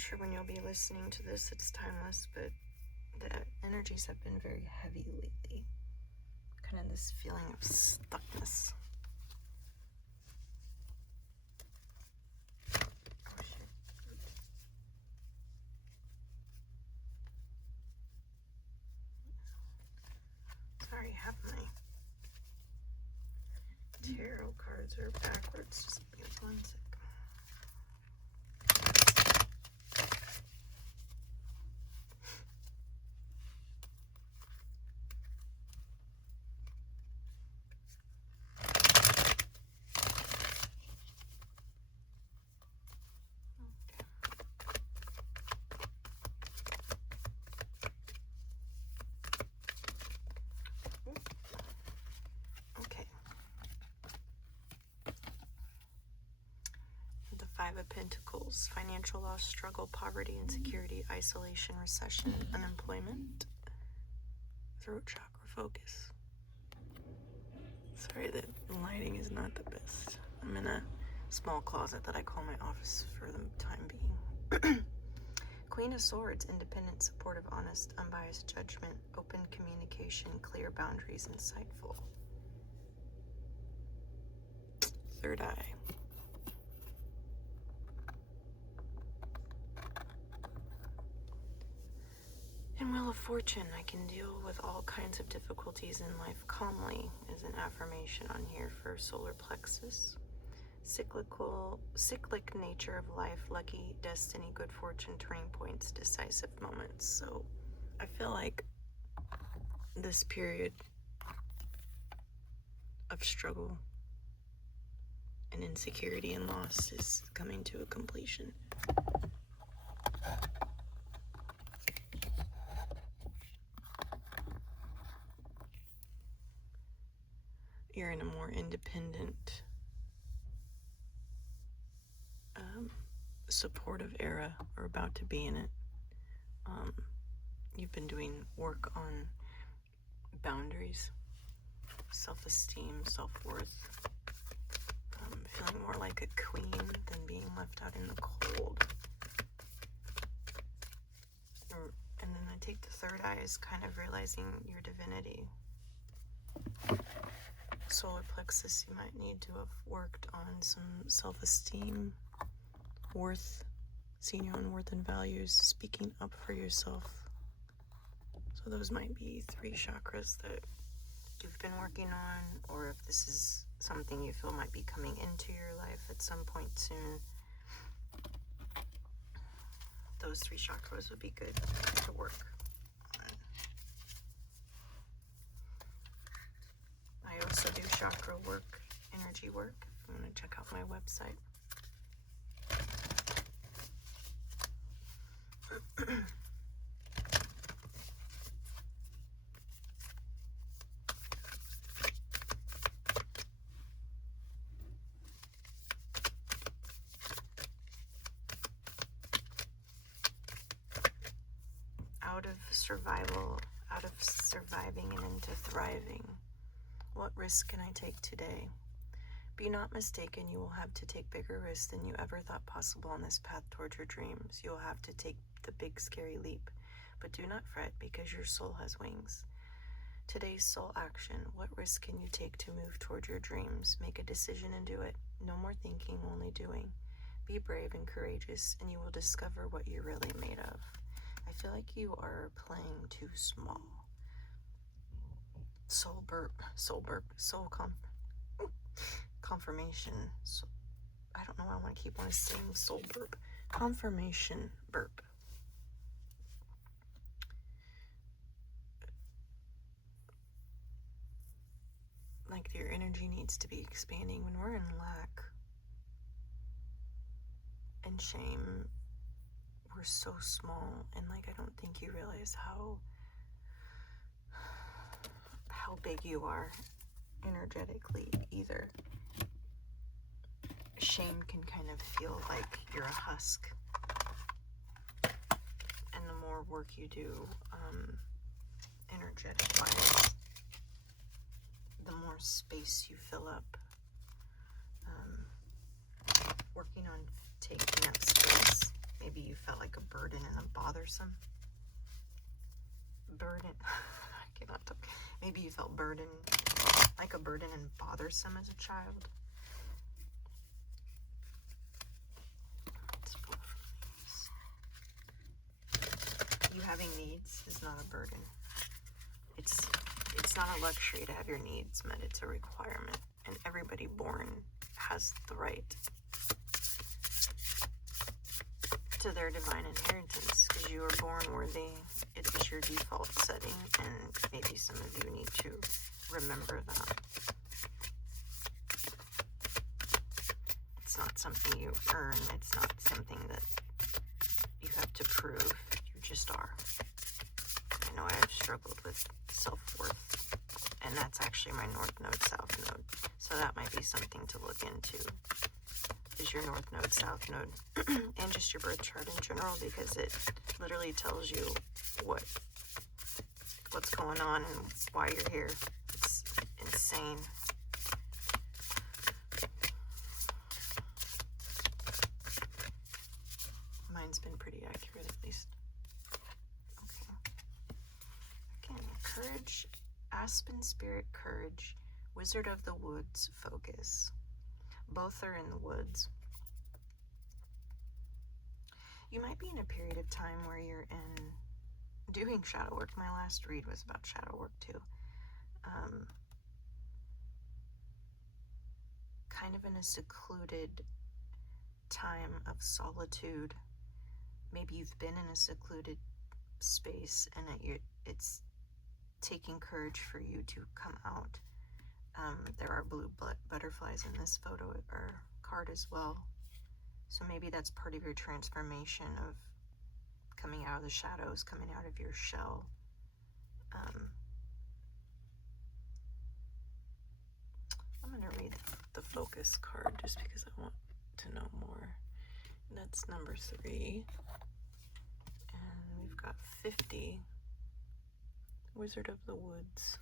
not sure when you'll be listening to this. It's timeless, but the energies have been very heavy lately. Kind of this feeling of stuckness. Oh, shit. Sorry, half my tarot cards are backwards. Just give me 1 sec. Okay. The Five of Pentacles: financial loss, struggle, poverty, insecurity, isolation, recession, unemployment. Throat chakra focus. Sorry, the lighting is not the best. I'm in a small closet that I call my office for the time being. Queen of Swords: independent, supportive, honest, unbiased judgment, open communication, clear boundaries, insightful. Third eye. In Wheel of Fortune: I can deal with all kinds of difficulties in life calmly, is an affirmation on here for solar plexus. Cyclic nature of life: lucky, destiny, good fortune, turning points, decisive moments. So I feel like this period of struggle and insecurity and loss is coming to a completion. You're in a more independent, supportive era, or about to be in it. You've been doing work on boundaries, self-esteem, self-worth, feeling more like a queen than being left out in the cold. And then I take the third eye as kind of realizing your divinity. Solar plexus: you might need to have worked on some self-esteem, worth, seeing your own worth and values, speaking up for yourself. So those might be 3 chakras that you've been working on, or if this is something you feel might be coming into your life at some point soon, those 3 chakras would be good to work on. I also do chakra work, energy work, if you want to check out my website. Out of surviving and into thriving. What risk can I take today? Be not mistaken, you will have to take bigger risks than you ever thought possible on this path towards your dreams. You will have to take the big scary leap, but do not fret, because your soul has wings. Today's soul action: what risk can you take to move toward your dreams? Make a decision and do it. No more thinking, only doing. Be brave and courageous, and you will discover what you're really made of. I feel like you are playing too small. Soul confirmation. So, I don't know why I want to keep on saying soul burp. Confirmation burp. Like your energy needs to be expanding. When we're in lack and shame, we're so small, and like I don't think you realize how big you are energetically either. Shame can kind of feel like you're a husk, and the more work you do energetic wise, the more space you fill up. Working on taking up space Maybe you felt like a burden and a bothersome. Burden. I cannot talk. Maybe you felt like a burden and bothersome as a child. Let's pull from these. You having needs is not a burden. It's not a luxury to have your needs met. It's a requirement, and everybody born has the right to their divine inheritance, because you were born worthy. It is your default setting, and maybe some of you need to remember that. It's not something you earn. It's not something that you have to prove. You just are. I know I've struggled with self-worth, and that's actually my North Node, South Node. So that might be something to look into, is your North Node, South Node, and just your birth chart in general, because it literally tells you what's going on and why you're here. It's insane. Mine's been pretty accurate, at least. Okay. Again, courage, Aspen Spirit, courage, Wizard of the Woods, focus. Both are in the woods. You might be in a period of time where you're doing shadow work. My last read was about shadow work too. Kind of in a secluded time of solitude. Maybe you've been in a secluded space, and it's taking courage for you to come out. There are blue butterflies in this photo or card as well. So maybe that's part of your transformation of coming out of the shadows, coming out of your shell. I'm going to read the focus card just because I want to know more. And that's number 3. And we've got 50. Wizard of the Woods.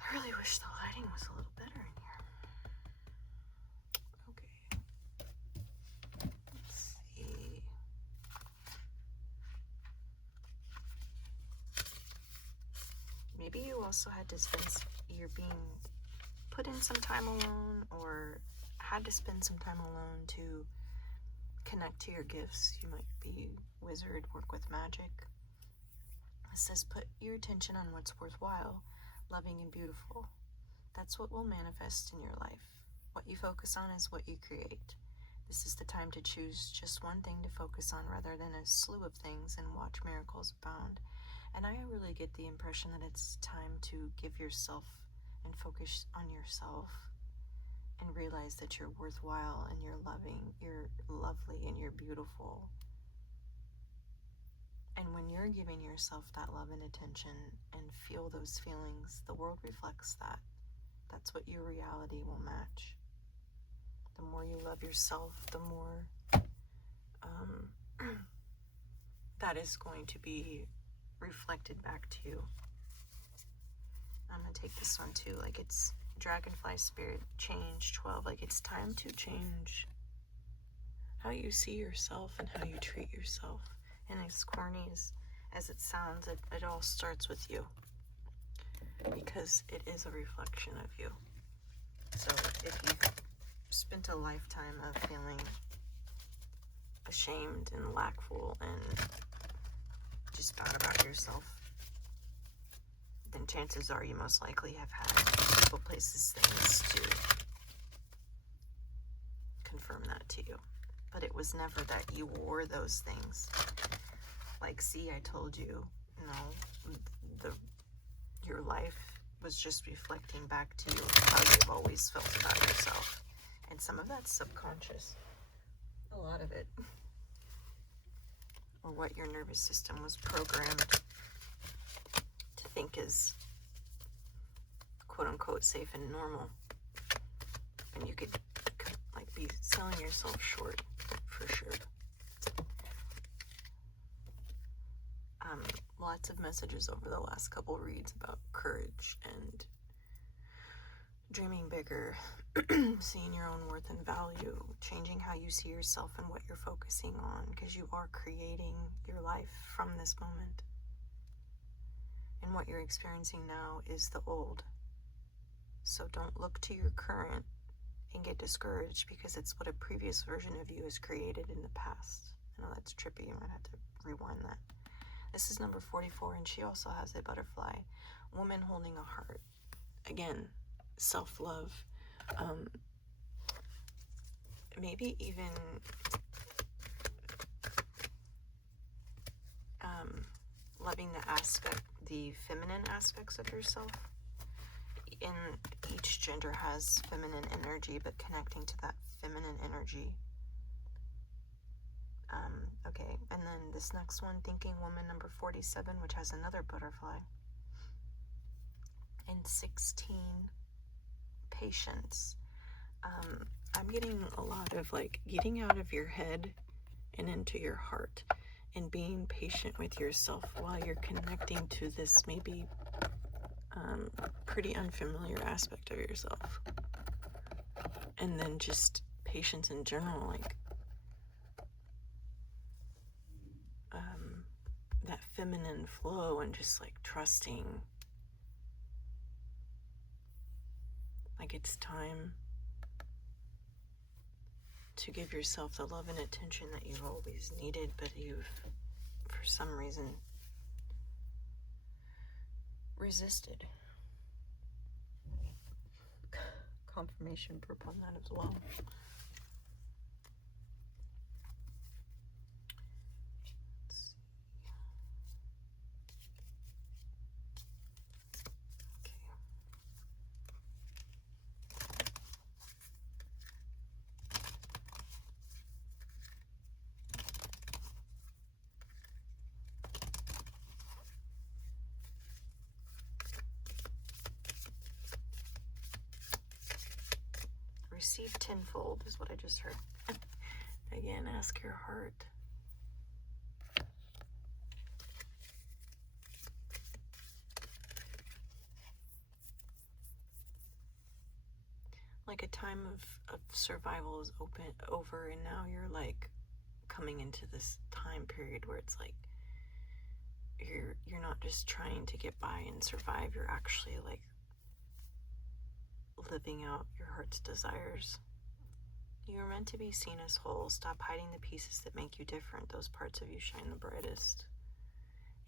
I really wish the lighting was a little better in here. Okay. Let's see. Maybe you also had to you're being put in some time alone, or had to spend some time alone to connect to your gifts. You might be wizard, work with magic. It says put your attention on what's worthwhile, loving and beautiful. That's what will manifest in your life. What you focus on is what you create. This is the time to choose just one thing to focus on rather than a slew of things and watch miracles abound. And I really get the impression that it's time to give yourself and focus on yourself and realize that you're worthwhile and you're loving, you're lovely, and you're beautiful. And when you're giving yourself that love and attention and feel those feelings, the world reflects that. That's what your reality will match. The more you love yourself, the more that is going to be reflected back to you. I'm going to take this one too. Like, it's Dragonfly Spirit, change 12. Like, it's time to change how you see yourself and how you treat yourself. And as corny as it sounds, it all starts with you, because it is a reflection of you. So if you've spent a lifetime of feeling ashamed and lackful and just bad about yourself, then chances are you most likely have had people, places, things to confirm that to you. But it was never that you wore those things. Like, see, I told you, your life was just reflecting back to you how you've always felt about yourself. And some of that's subconscious. A lot of it. Or what your nervous system was programmed to think is quote-unquote safe and normal. And you could like be selling yourself short, for sure. Lots of messages over the last couple reads about courage and dreaming bigger, seeing your own worth and value, changing how you see yourself and what you're focusing on, because you are creating your life from this moment. And what you're experiencing now is the old. So don't look to your current and get discouraged, because it's what a previous version of you has created in the past. I know that's trippy. You might have to rewind that. This is number 44, and she also has a butterfly. Woman holding a heart. Again, self-love. Maybe even loving the feminine aspects of yourself. In each gender has feminine energy, but connecting to that feminine energy. Okay, and then this next one, Thinking Woman, number 47, which has another butterfly. And 16, Patience. I'm getting a lot of like getting out of your head and into your heart, and being patient with yourself while you're connecting to this maybe pretty unfamiliar aspect of yourself. And then just patience in general, like that feminine flow, and just like trusting like it's time to give yourself the love and attention that you've always needed, but you've for some reason resisted. Confirmation proof on that as well. Receive tenfold is what I just heard. Again, ask your heart. Like a time of survival is over, and now you're like coming into this time period where it's like you're not just trying to get by and survive, you're actually like living out your heart's desires. You are meant to be seen as whole. Stop hiding the pieces that make you different. Those parts of you shine the brightest.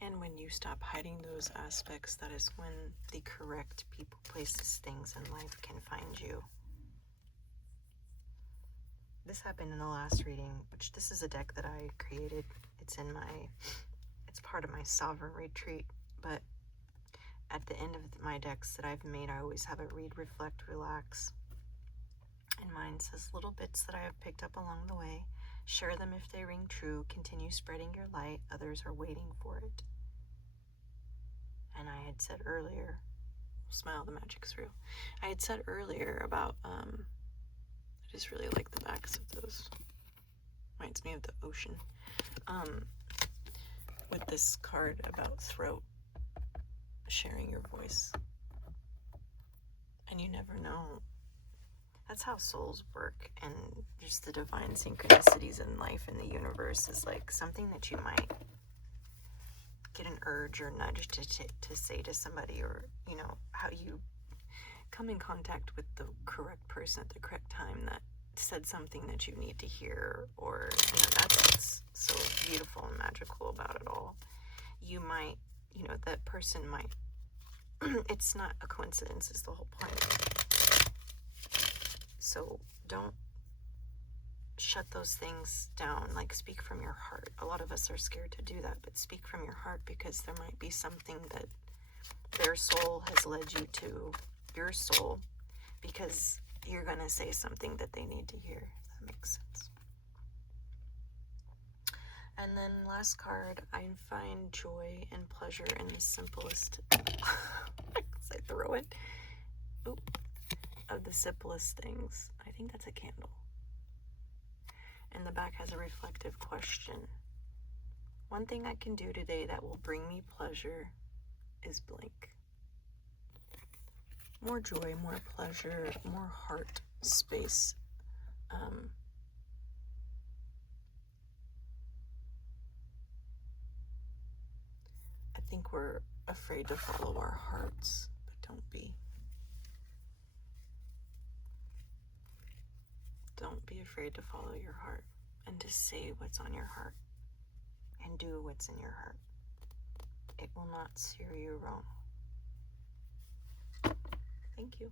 And when you stop hiding those aspects, that is when the correct people, places, things in life can find you. This happened in the last reading, which this is a deck that I created. It's part of my sovereign retreat, but at the end of my decks that I've made, I always have a read, reflect, relax. And mine says, little bits that I have picked up along the way. Share them if they ring true. Continue spreading your light. Others are waiting for it. And I had said earlier, smile, the magic is real. I had said earlier about, I just really like the backs of those. Reminds me of the ocean. With this card about throat, sharing your voice. And you never know. That's how souls work, and just the divine synchronicities in life and the universe is like something that you might get an urge or nudge to say to somebody, or, you know, how you come in contact with the correct person at the correct time that said something that you need to hear, or, you know, that's what's so beautiful and magical about it all. You might, you know, that person might, it's not a coincidence is the whole point. So don't shut those things down, like speak from your heart. A lot of us are scared to do that, but speak from your heart, because there might be something that their soul has led you to your soul, because you're going to say something that they need to hear, if that makes sense. And then last card, I find joy and pleasure in the simplest, I throw it, of the simplest things. I think that's a candle. And the back has a reflective question. One thing I can do today that will bring me pleasure is blank. more joy, more pleasure, more heart space. I think we're afraid to follow our hearts, but don't be. Don't be afraid to follow your heart and to say what's on your heart and do what's in your heart. It will not steer you wrong. Thank you.